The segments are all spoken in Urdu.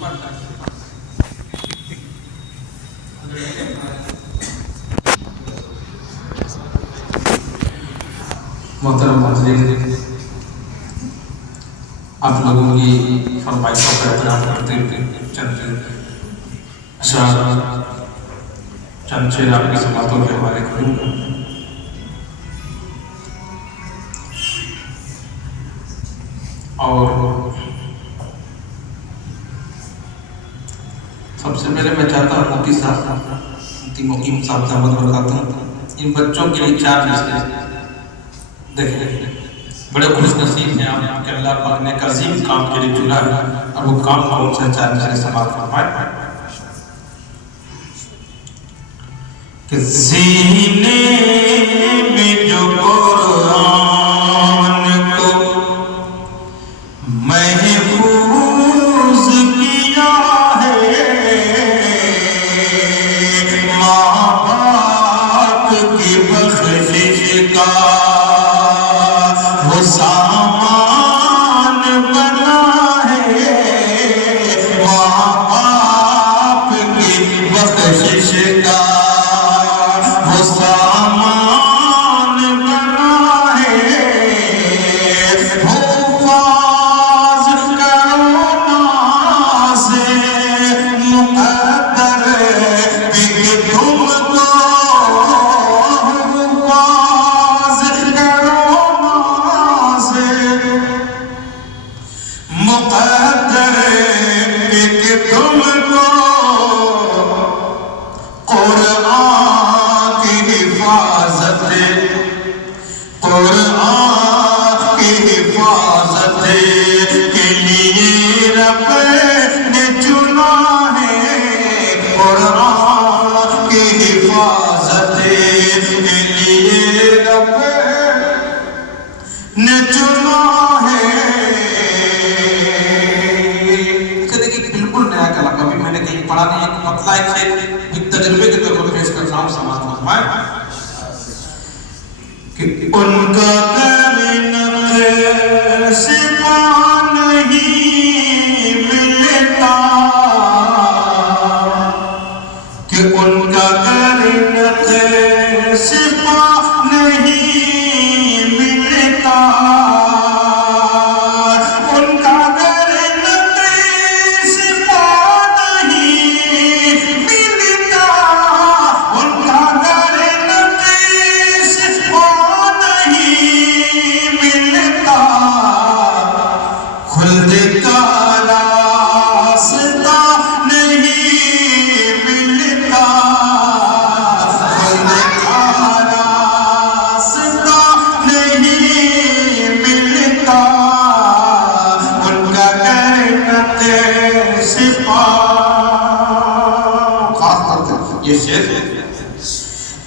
محترم حاضرین، آپ لوگوں کی فرمائشوں کا احترام کرتے ہوئے چند شعر آپ کی سماعتوں کے حوالے کروں گا۔ اور سب سے پہلے میں چاہتا ہوں مفتی صاحب، مفتی مقیم صاحب سے احمد برکاتہ، ان بچوں کے لیے 4 چیزیں دیکھیں، بڑے خوش نصیب ہیں آپ کہ اللہ پاک نے ایک عظیم کام کے لیے چنا ہے، اور وہ کام کون سے 4 چیزیں سماعت فرمائے کہ سینے میں جو قرآن کو محفوظ کیا ہے، ماں باپ کی بخشش کا وہ سامان بنا ہے، ماں باپ کی بخشش کا تجربے کے طور پر پیش کرتا ہوں سماعت فرمائے کہ ان کا کرنت سپا نہیں ملتا، کہ ان کا کرنت سپا نہیں ملتا،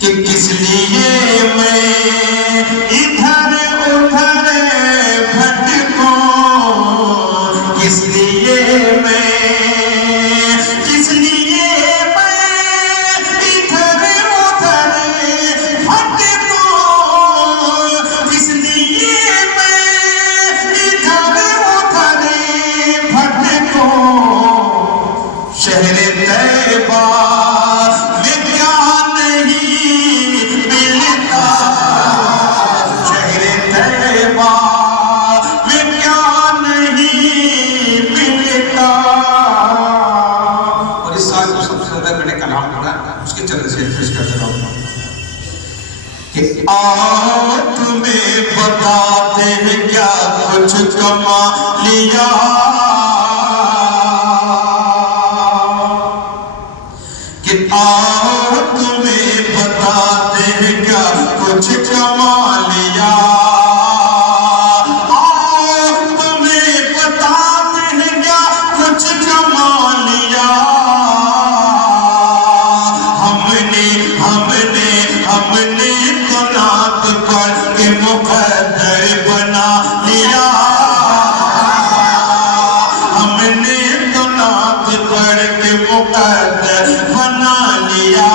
کہ کس لیے میں ادھر ادھر بھٹکوں، کس لیے میں ادھر ادھر بھٹکوں، کس لیے میں ادھر ادھر بھٹکوں، شہر طیبہ تمہیں بتاتے ہیں کیا کچھ کما لیا، کہ تمہیں بتاتے ہیں کیا کچھ کما لیا، تمہیں بتاتے ہیں کیا کچھ کما لیا، ہم نے نعت پڑھ کے مقدر بنا لیا، ہم نے نعت پڑھ کے مقدر بنا لیا،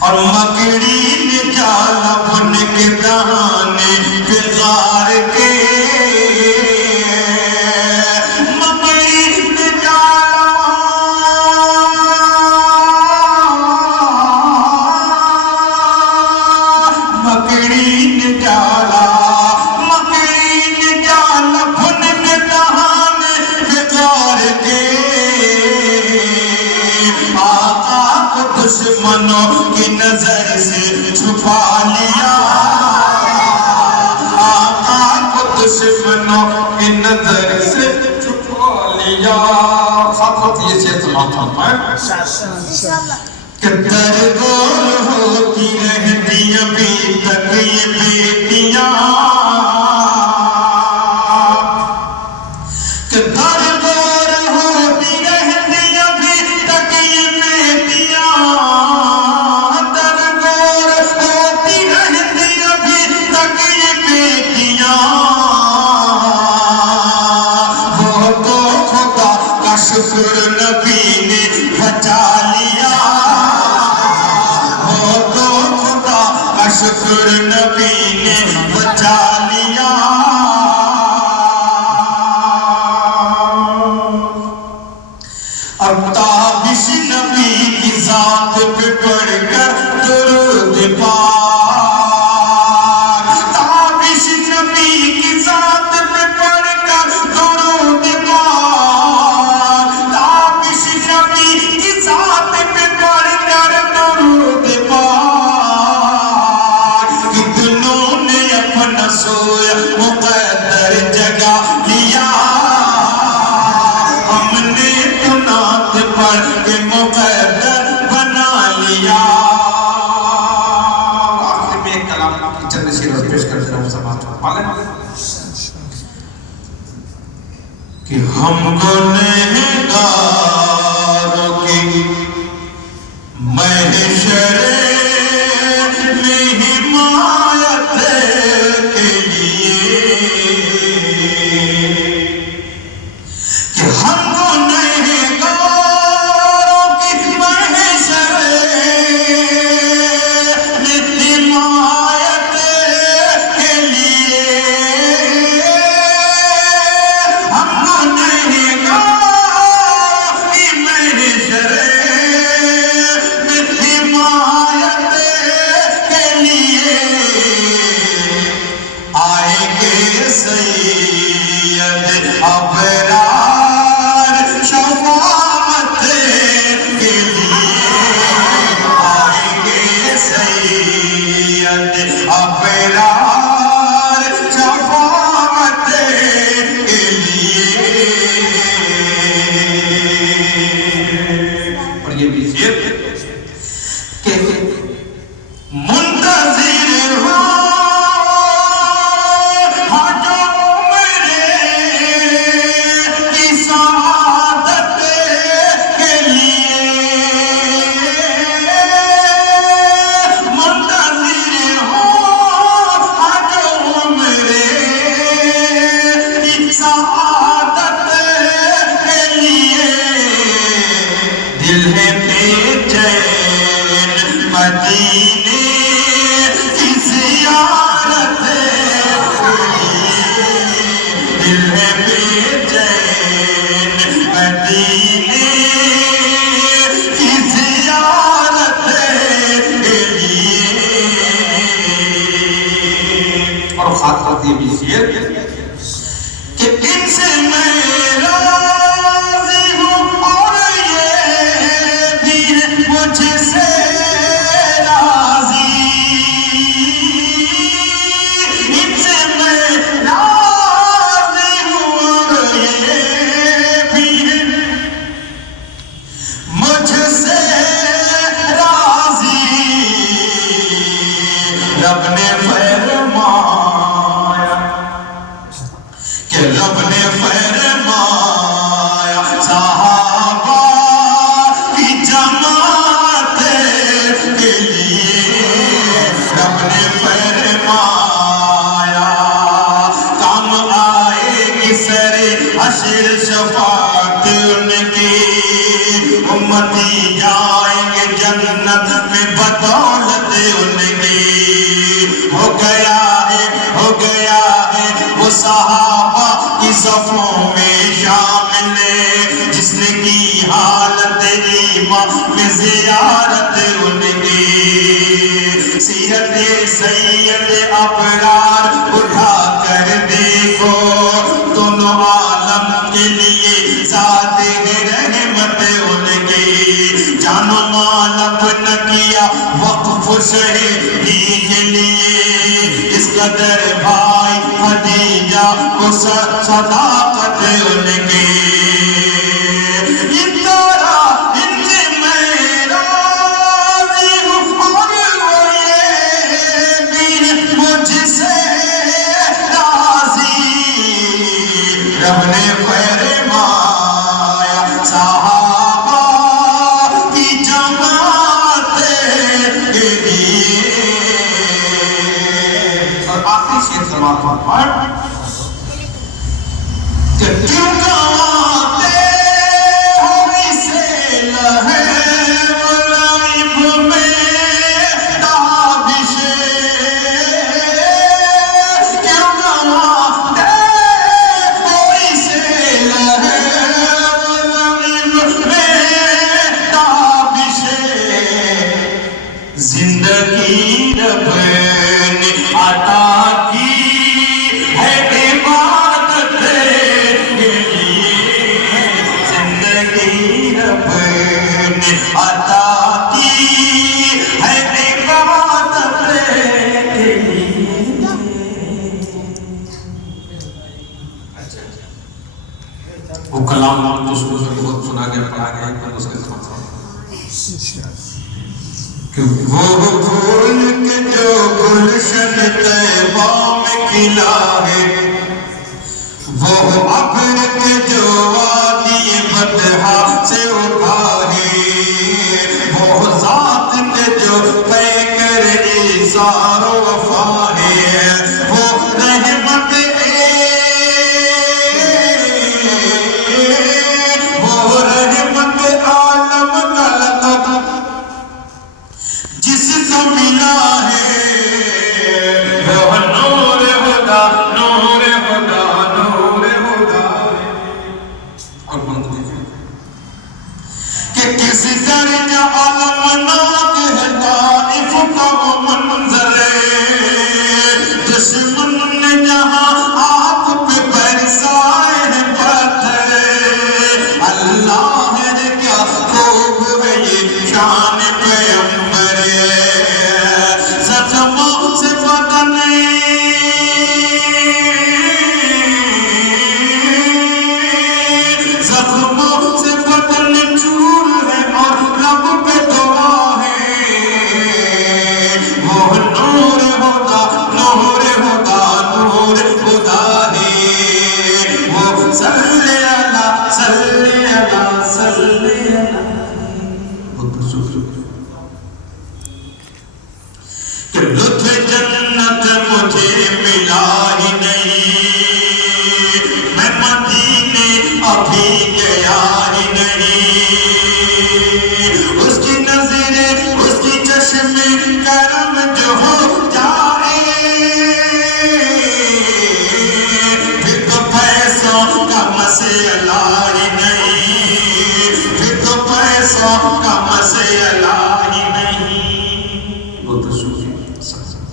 اور مکڑی نے جال بن کے دانے گزار کے کی نظر سے چھپا لیا. خط یہ سے اعتماد ہوتا ہے کہ درگور ہوتی رہتی ابھی تک یہ بیٹیاں, کہ درگور ہوتی رہتی ابھی تک یہ بیٹیاں, درگور ہوتی رہتی ابھی تک یہ بیٹیاں. وہ تو خدا کا شکر نبی نے بچا لیا, وہ تو خدا کا شکر نبی نے بچا لیا. اب تابش نبی کی ذات پہ پڑھ کر درود پاک, تابش نبی کی ذات پہ پڑھ کر درود پاک, تابش نبی کی ذات پہ پڑھ کر درود پاک. کتنوں نے اپنا سویا مقدر جگہ لیا, ہم نے تو نعت پڑھ کے مقدر بنا لیا. آخر میں ایک کلام کی چند شعر پیش کر دے رہا ہوں سماعت معلوم کہ ہم گنہگاروں کی محشر میں حمایت کے لیے, کہ ہم گنہگاروں کی محشر میں حمایت کے لیے, ہم گنہگاروں کی محشر میں حمایت کے لیے آئیں گے سید ابرار شفاعت کے لیے, آئیں گے سید ابرار شفاعت کے لیے. اور یہ بھی شعر کہ منتظر ہو جو میرے کی سعادت کے لیے, منتظر ہو جو میرے کی سعادت کے لیے. دل ہے بے چین مدینے کی زیارت کے لیے, دل ہے بے چین مدینے کی زیارت کے لیے. اور خاص بات یہ بھی شعر کہ ان سے میں راضی ہوں اور یہ بھی مجھ سے راضی, ان سے میں راضی ہوں اور یہ بھی مجھ سے راضی. رب نے فرمایا کہ رب نے فرمایا صحابہ کی جماعت کے لیے, رب نے فرمایا کام آئے گی سر حشر شفاعت ان کی, امتی جائیں گے جنت میں بدولت ان کی. ہو گیا ہے وہ صحابہ کی صفوں میں شامل, جس نے کی حالت ایمان میں زیارت ان کی. سیرت سید ابرار اٹھا کر دیکھو, دونوں عالم کے لیے ذات رحمت ان کی. جانو مال اپنا کیا وقف شہیدی کے لیے, اس قدر بھائی خدیجہ کو صداقت ان کی اتارا ان سے میں راضی ہوں اور وہ یہ بھی مجھ سے راضی رب نے فرمایا صحابہ کی جماعت کے لیے اور آخری شیخ زمان پر کہ کیوں گواتے ہو اسے لہو لعب میں تابشیں کیوں گواتے ہو اسے لہو لعب میں تابشیں زندگی رب نے عطا کی ہے عبادت کے لیے زندگی رب نے عطا کی ہے عبادت کے لیے وہ کلام جو شروع سے بہت سنا گیا پڑھا گیا پر اس کے سمجھ کہ وہ پھول کے جو گلشن طیبہ میں کھلا ہے